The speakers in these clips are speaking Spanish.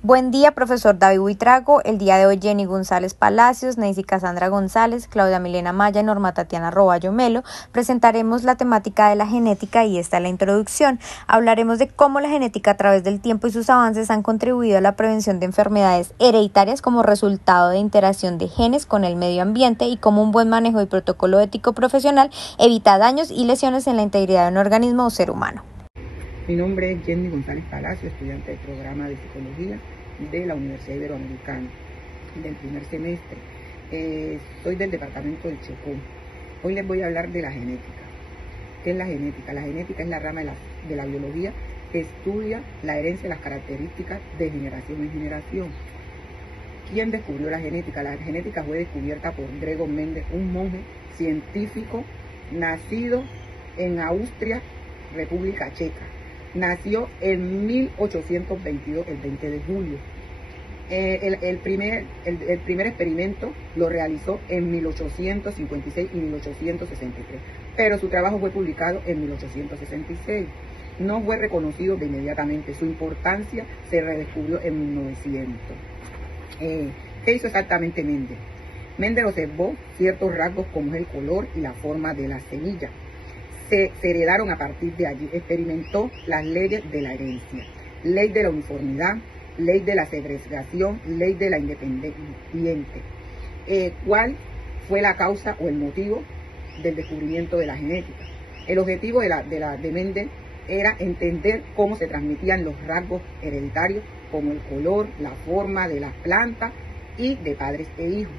Buen día, profesor David Buitrago. El día de hoy Jenny González Palacios, Neisy Cassandra González, Claudia Milena Maya y Norma Tatiana Roballo Melo presentaremos la temática de la genética y esta es la introducción. Hablaremos de cómo la genética a través del tiempo y sus avances han contribuido a la prevención de enfermedades hereditarias como resultado de interacción de genes con el medio ambiente y cómo un buen manejo y protocolo ético profesional evita daños y lesiones en la integridad de un organismo o ser humano. Mi nombre es Jenny González Palacio, estudiante del programa de psicología de la Universidad Iberoamericana, del primer semestre. Soy del departamento del Chocó. Hoy les voy a hablar de la genética. ¿Qué es la genética? La genética es la rama de la biología que estudia la herencia de las características de generación en generación. ¿Quién descubrió la genética? La genética fue descubierta por Gregor Mendel, un monje científico nacido en Austria, República Checa. Nació en 1822, el 20 de julio. El primer experimento lo realizó en 1856 y 1863, pero su trabajo fue publicado en 1866. No fue reconocido de inmediatamente, su importancia se redescubrió en 1900. ¿Qué hizo exactamente Mendel? Mendel observó ciertos rasgos como es el color y la forma de la semilla. Se heredaron a partir de allí. Experimentó las leyes de la herencia, ley de la uniformidad, ley de la segregación, ley de la independiente. ¿Cuál fue la causa o el motivo del descubrimiento de la genética? El objetivo de Mendel era entender cómo se transmitían los rasgos hereditarios como el color, la forma de las plantas y de padres e hijos.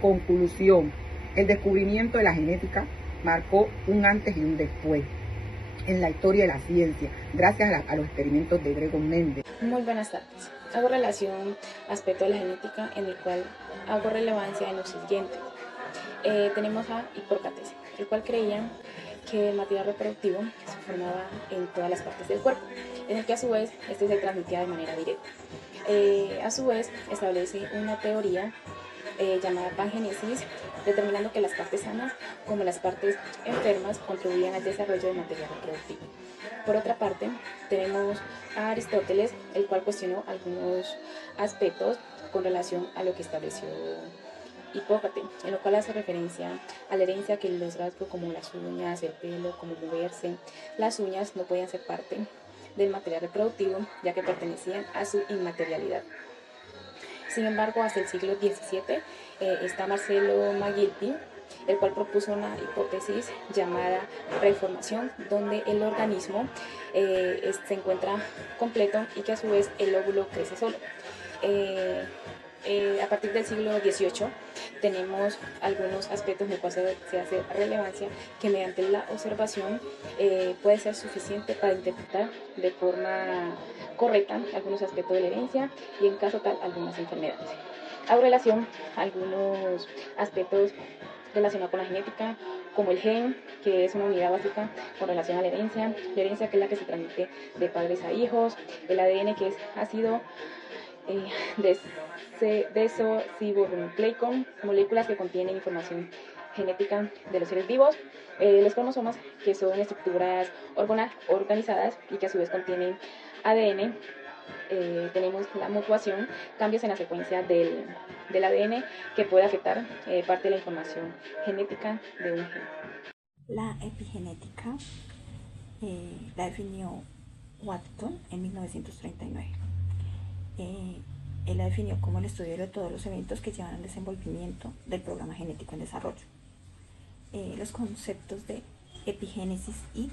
Conclusión: el descubrimiento de la genética marcó un antes y un después en la historia de la ciencia, gracias a los experimentos de Gregor Mendel. Muy buenas tardes. Hago relación aspecto de la genética en el cual hago relevancia en lo siguiente. Tenemos a Hipócrates, el cual creía que el material reproductivo se formaba en todas las partes del cuerpo, en el que a su vez este se transmitía de manera directa. A su vez establece una teoría llamada pangénesis, determinando que las partes sanas como las partes enfermas contribuían al desarrollo del material reproductivo. Por otra parte, tenemos a Aristóteles, el cual cuestionó algunos aspectos con relación a lo que estableció Hipócrates, en lo cual hace referencia a la herencia que los rasgos como las uñas, el pelo, como moverse, las uñas no podían ser parte del material reproductivo, ya que pertenecían a su inmaterialidad. Sin embargo, hasta el siglo XVII está Marcello Maglitti, el cual propuso una hipótesis llamada preformación, donde el organismo se encuentra completo y que a su vez el óvulo crece solo. A partir del siglo XVIII tenemos algunos aspectos en los cuales se hace relevancia que mediante la observación puede ser suficiente para interpretar de forma correcta algunos aspectos de la herencia y en caso tal algunas enfermedades. Hago relación a algunos aspectos relacionados con la genética, como el gen, que es una unidad básica con relación a la herencia que es la que se transmite de padres a hijos, el ADN, que es ácido desoxirribonucleico, moléculas que contienen información genética de los seres vivos, los cromosomas, que son estructuras organizadas y que a su vez contienen ADN. Tenemos la mutuación, cambios en la secuencia del ADN que puede afectar parte de la información genética de un gen. La epigenética la definió Watson en 1939. Él la definió como el estudio de todos los eventos que llevan al desenvolvimiento del programa genético en desarrollo. Los conceptos de epigénesis y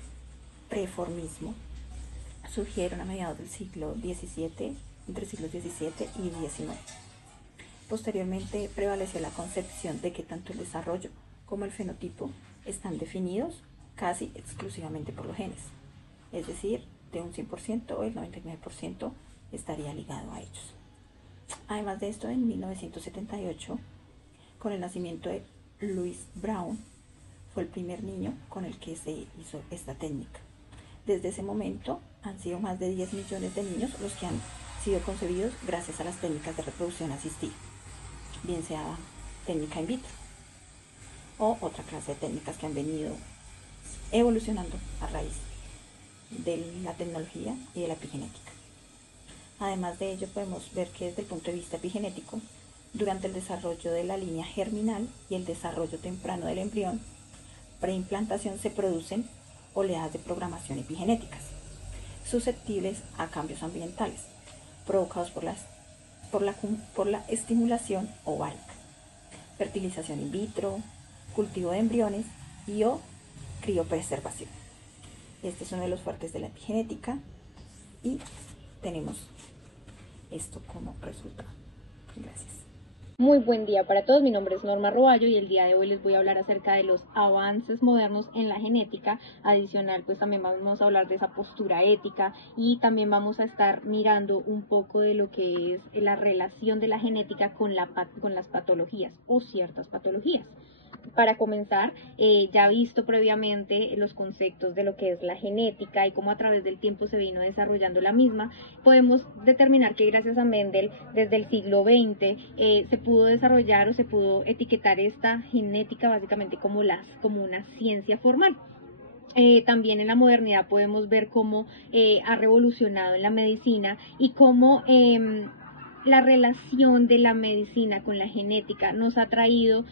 preformismo surgieron a mediados del siglo XVII, entre siglos XVII y XIX. Posteriormente prevaleció la concepción de que tanto el desarrollo como el fenotipo están definidos casi exclusivamente por los genes, es decir, de un 100% el 99% estaría ligado a ellos. Además de esto, en 1978, con el nacimiento de Louis Brown, fue el primer niño con el que se hizo esta técnica. Desde ese momento han sido más de 10 millones de niños los que han sido concebidos gracias a las técnicas de reproducción asistida, bien sea técnica in vitro o otra clase de técnicas que han venido evolucionando a raíz de la tecnología y de la epigenética. Además de ello, podemos ver que desde el punto de vista epigenético, durante el desarrollo de la línea germinal y el desarrollo temprano del embrión, preimplantación se producen oleadas de programación epigenéticas, susceptibles a cambios ambientales, provocados por la estimulación ovárica, fertilización in vitro, cultivo de embriones y o criopreservación. Este es uno de los fuertes de la epigenética y tenemos esto como resultado. Gracias. Muy buen día para todos, mi nombre es Norma Roballo y el día de hoy les voy a hablar acerca de los avances modernos en la genética. Adicional, pues también vamos a hablar de esa postura ética y también vamos a estar mirando un poco de lo que es la relación de la genética con las patologías o ciertas patologías. Para comenzar, ya visto previamente los conceptos de lo que es la genética y cómo a través del tiempo se vino desarrollando la misma, podemos determinar que gracias a Mendel, desde el siglo XX, se pudo desarrollar o se pudo etiquetar esta genética básicamente como una ciencia formal. También en la modernidad podemos ver cómo ha revolucionado en la medicina y cómo la relación de la medicina con la genética nos ha traído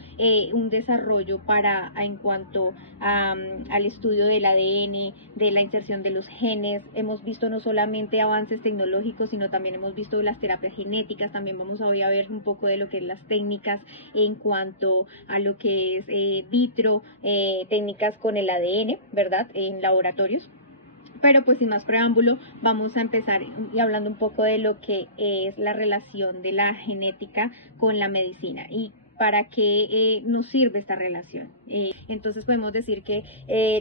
un desarrollo en cuanto al estudio del ADN, de la inserción de los genes. Hemos visto no solamente avances tecnológicos, sino también hemos visto las terapias genéticas. También vamos hoy a ver un poco de lo que es las técnicas en cuanto a lo que es vitro, técnicas con el ADN, ¿verdad? En laboratorios. Pero pues sin más preámbulo, vamos a empezar hablando un poco de lo que es la relación de la genética con la medicina y para qué nos sirve esta relación. Entonces podemos decir que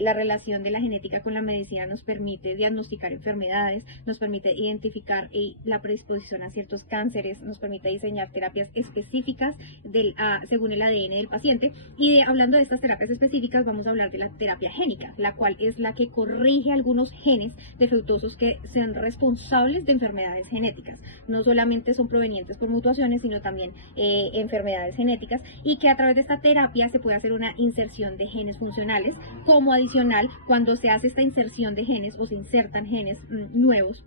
la relación de la genética con la medicina nos permite diagnosticar enfermedades, nos permite identificar la predisposición a ciertos cánceres, nos permite diseñar terapias específicas según el ADN del paciente. Y hablando de estas terapias específicas, vamos a hablar de la terapia génica, la cual es la que corrige algunos genes defectuosos que sean responsables de enfermedades genéticas. No solamente son provenientes por mutaciones, sino también enfermedades genéticas, y que a través de esta terapia se puede hacer una inserción de genes funcionales. Como adicional, cuando se hace esta inserción de genes o se insertan genes nuevos,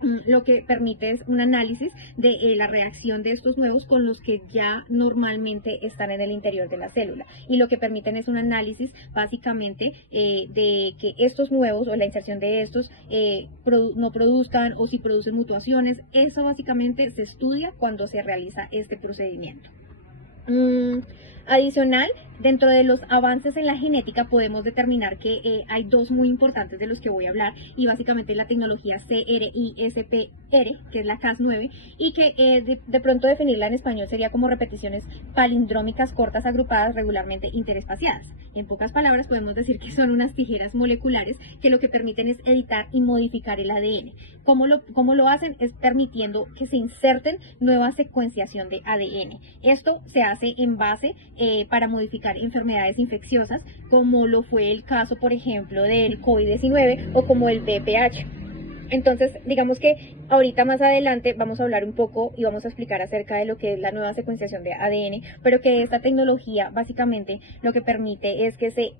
lo que permite es un análisis de la reacción de estos nuevos con los que ya normalmente están en el interior de la célula, y lo que permiten es un análisis básicamente de que estos nuevos o la inserción de estos no produzcan, o si producen mutaciones. Eso básicamente se estudia cuando se realiza este procedimiento. Adicional, dentro de los avances en la genética podemos determinar que hay dos muy importantes de los que voy a hablar, y básicamente la tecnología CRISPR, que es la Cas9, y que de pronto definirla en español sería como repeticiones palindrómicas cortas agrupadas regularmente interespaciadas. En pocas palabras podemos decir que son unas tijeras moleculares que lo que permiten es editar y modificar el ADN. ¿Cómo lo hacen? Es permitiendo que se inserten nueva secuenciación de ADN. Esto se hace en base para modificar enfermedades infecciosas, como lo fue el caso, por ejemplo, del COVID-19 o como el VPH. Entonces, digamos que ahorita más adelante vamos a hablar un poco y vamos a explicar acerca de lo que es la nueva secuenciación de ADN, pero que esta tecnología básicamente lo que permite es que se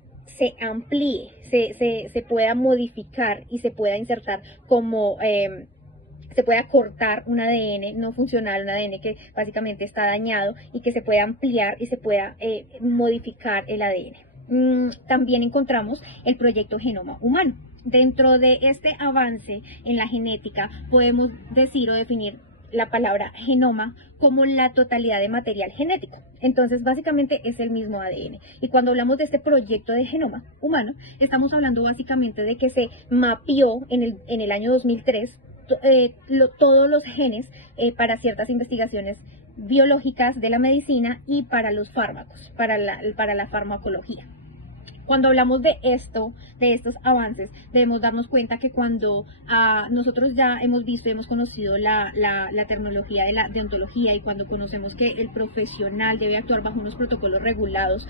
amplíe, se pueda modificar y se pueda insertar como se puede acortar un ADN no funcional, un ADN que básicamente está dañado, y que se pueda ampliar y se pueda modificar el ADN. También encontramos el proyecto Genoma Humano. Dentro de este avance en la genética podemos decir o definir la palabra genoma como la totalidad de material genético. Entonces básicamente es el mismo ADN, y cuando hablamos de este proyecto de genoma humano estamos hablando básicamente de que se mapeó en el año 2003 todos los genes para ciertas investigaciones biológicas de la medicina y para los fármacos, para la farmacología. Cuando hablamos de estos avances, debemos darnos cuenta que cuando nosotros ya hemos visto y hemos conocido la terminología de la deontología, y cuando conocemos que el profesional debe actuar bajo unos protocolos regulados,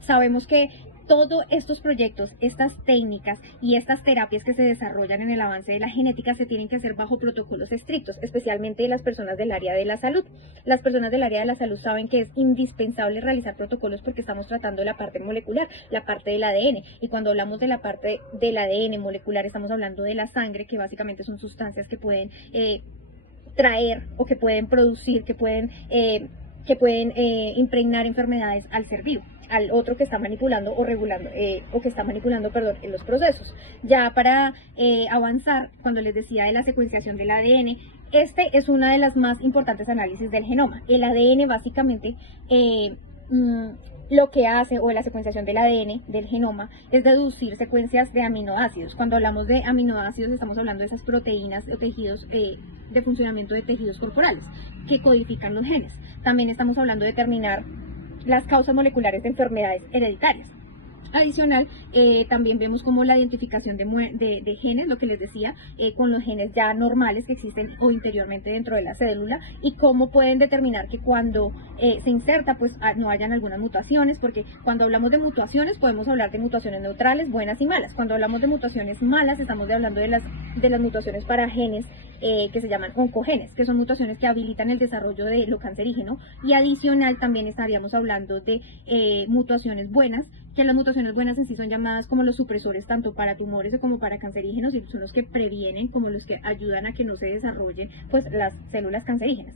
sabemos que todos estos proyectos, estas técnicas y estas terapias que se desarrollan en el avance de la genética se tienen que hacer bajo protocolos estrictos, especialmente de las personas del área de la salud. Las personas del área de la salud saben que es indispensable realizar protocolos porque estamos tratando la parte molecular, la parte del ADN, y cuando hablamos de la parte del ADN molecular estamos hablando de la sangre, que básicamente son sustancias que pueden traer o que pueden producir, que pueden impregnar enfermedades al ser vivo, al otro que está manipulando o regulando, o que está manipulando, perdón, en los procesos. Ya para avanzar, cuando les decía de la secuenciación del ADN, este es una de las más importantes análisis del genoma. El ADN básicamente lo que hace, o la secuenciación del ADN del genoma, es deducir secuencias de aminoácidos. Cuando hablamos de aminoácidos estamos hablando de esas proteínas o tejidos de funcionamiento de tejidos corporales que codifican los genes. También estamos hablando de determinar las causas moleculares de enfermedades hereditarias. Adicional, también vemos como la identificación de genes, lo que les decía, con los genes ya normales que existen o interiormente dentro de la célula, y cómo pueden determinar que cuando se inserta pues no hayan algunas mutaciones, porque cuando hablamos de mutaciones podemos hablar de mutaciones neutrales, buenas y malas. Cuando hablamos de mutaciones malas estamos hablando de las mutaciones para genes que se llaman oncogenes, que son mutaciones que habilitan el desarrollo de lo cancerígeno, y adicional también estaríamos hablando de mutaciones buenas, que las mutaciones buenas en sí son llamadas como los supresores tanto para tumores como para cancerígenos, y son los que previenen, como los que ayudan a que no se desarrollen pues las células cancerígenas.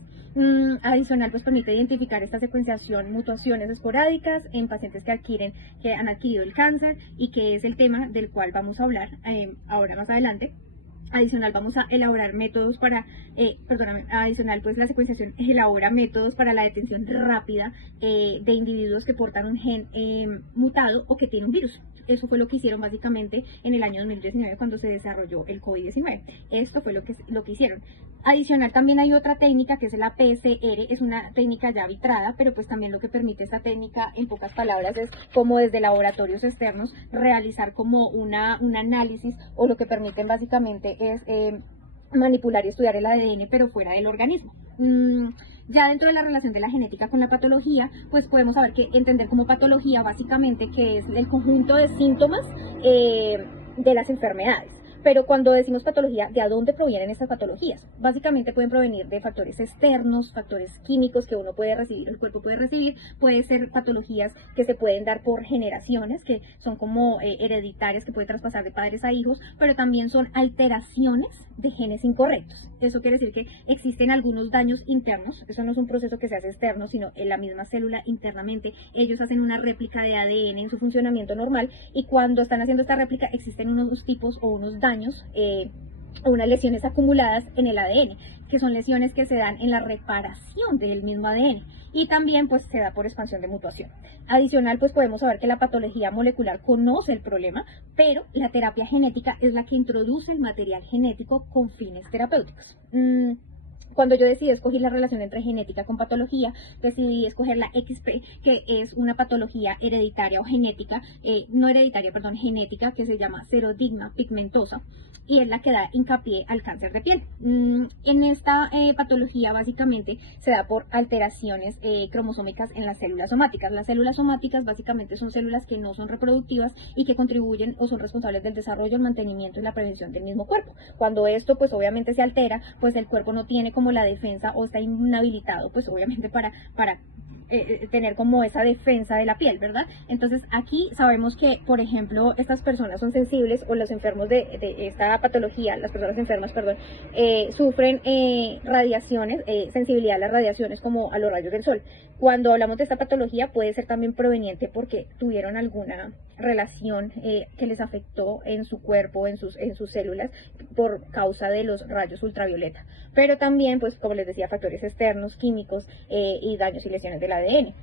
Adicional, pues permite identificar esta secuenciación, mutaciones esporádicas en pacientes que han adquirido el cáncer, y que es el tema del cual vamos a hablar ahora más adelante. Adicional, vamos a elaborar métodos para, adicional, pues la secuenciación elabora métodos para la detención rápida de individuos que portan un gen mutado o que tienen un virus. Eso fue lo que hicieron básicamente en el año 2019 cuando se desarrolló el COVID-19. Esto fue lo que hicieron. Adicional, también hay otra técnica que es la PCR, es una técnica ya vitrada, pero pues también lo que permite esta técnica, en pocas palabras, es como desde laboratorios externos realizar como un análisis, o lo que permiten básicamente es manipular y estudiar el ADN pero fuera del organismo. Ya dentro de la relación de la genética con la patología, pues podemos entender como patología básicamente que es el conjunto de síntomas de las enfermedades. Pero cuando decimos patología, ¿de dónde provienen estas patologías? Básicamente pueden provenir de factores externos, factores químicos que uno puede recibir, el cuerpo puede recibir. Puede ser patologías que se pueden dar por generaciones, que son como hereditarias, que pueden traspasar de padres a hijos, pero también son alteraciones de genes incorrectos. Eso quiere decir que existen algunos daños internos. Eso no es un proceso que se hace externo, sino en la misma célula internamente. Ellos hacen una réplica de ADN en su funcionamiento normal, y cuando están haciendo esta réplica existen unos tipos o unos daños, unas lesiones acumuladas en el ADN, que son lesiones que se dan en la reparación del mismo ADN, y también pues se da por expansión de mutación. Adicional, pues podemos saber que la patología molecular conoce el problema, pero la terapia genética es la que introduce el material genético con fines terapéuticos. Cuando yo decidí escoger la relación entre genética con patología, decidí escoger la XP, que es una patología hereditaria o genética, genética, que se llama xerodigma pigmentosa, y es la que da hincapié al cáncer de piel. En esta patología básicamente se da por alteraciones cromosómicas en las células somáticas. Las células somáticas básicamente son células que no son reproductivas y que contribuyen o son responsables del desarrollo, el mantenimiento y la prevención del mismo cuerpo. Cuando esto pues obviamente se altera, pues el cuerpo no tiene como la defensa, o está inhabilitado pues obviamente para tener como esa defensa de la piel, ¿verdad? Entonces aquí sabemos que, por ejemplo, estas personas son sensibles, o los enfermos de esta patología, las personas enfermas, sufren radiaciones, sensibilidad a las radiaciones como a los rayos del sol. Cuando hablamos de esta patología puede ser también proveniente porque tuvieron alguna relación que les afectó en su cuerpo, en sus células, por causa de los rayos ultravioleta. Pero también, pues como les decía, factores externos, químicos y daños y lesiones del ADN.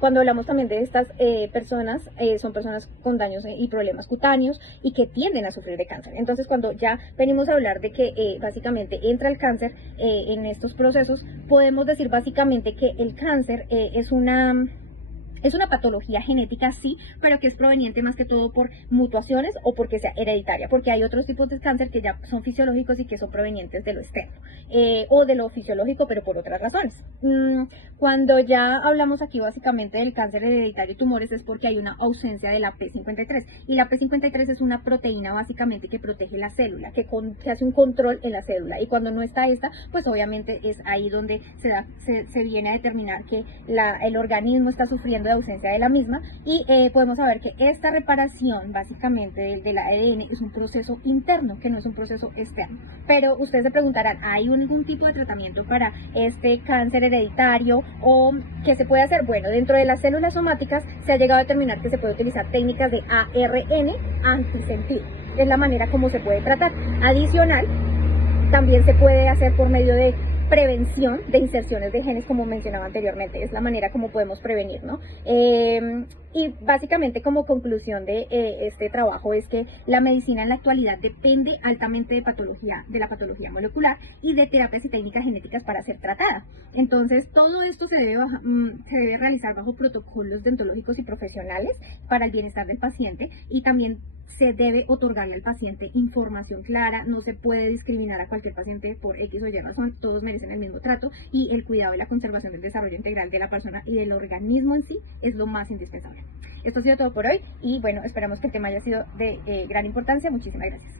Cuando hablamos también de estas personas, son personas con daños y problemas cutáneos y que tienden a sufrir de cáncer. Entonces, cuando ya venimos a hablar de que básicamente entra el cáncer en estos procesos, podemos decir básicamente que el cáncer es una patología genética, sí, pero que es proveniente más que todo por mutaciones o porque sea hereditaria, porque hay otros tipos de cáncer que ya son fisiológicos y que son provenientes de lo externo, o de lo fisiológico, pero por otras razones. Cuando ya hablamos aquí básicamente del cáncer hereditario y tumores, es porque hay una ausencia de la P53, y la P53 es una proteína básicamente que protege la célula, que hace un control en la célula, y cuando no está esta, pues obviamente es ahí donde se viene a determinar que el organismo está sufriendo de ausencia de la misma, y podemos saber que esta reparación básicamente del ADN es un proceso interno, que no es un proceso externo. Pero ustedes se preguntarán, ¿hay algún tipo de tratamiento para este cáncer hereditario o qué se puede hacer? Bueno, dentro de las células somáticas se ha llegado a determinar que se puede utilizar técnicas de ARN antisentido. Es la manera como se puede tratar. Adicional, también se puede hacer por medio de prevención de inserciones de genes, como mencionaba anteriormente. Es la manera como podemos prevenir, ¿no? Y básicamente, como conclusión de este trabajo, es que la medicina en la actualidad depende altamente de la patología molecular y de terapias y técnicas genéticas para ser tratada. Entonces, todo esto se debe realizar bajo protocolos deontológicos y profesionales para el bienestar del paciente, y también se debe otorgarle al paciente información clara. No se puede discriminar a cualquier paciente por X o Y razón. Todos merecen el mismo trato, y el cuidado y la conservación del desarrollo integral de la persona y del organismo en sí es lo más indispensable. Esto ha sido todo por hoy, y bueno, esperamos que el tema haya sido de gran importancia. Muchísimas gracias.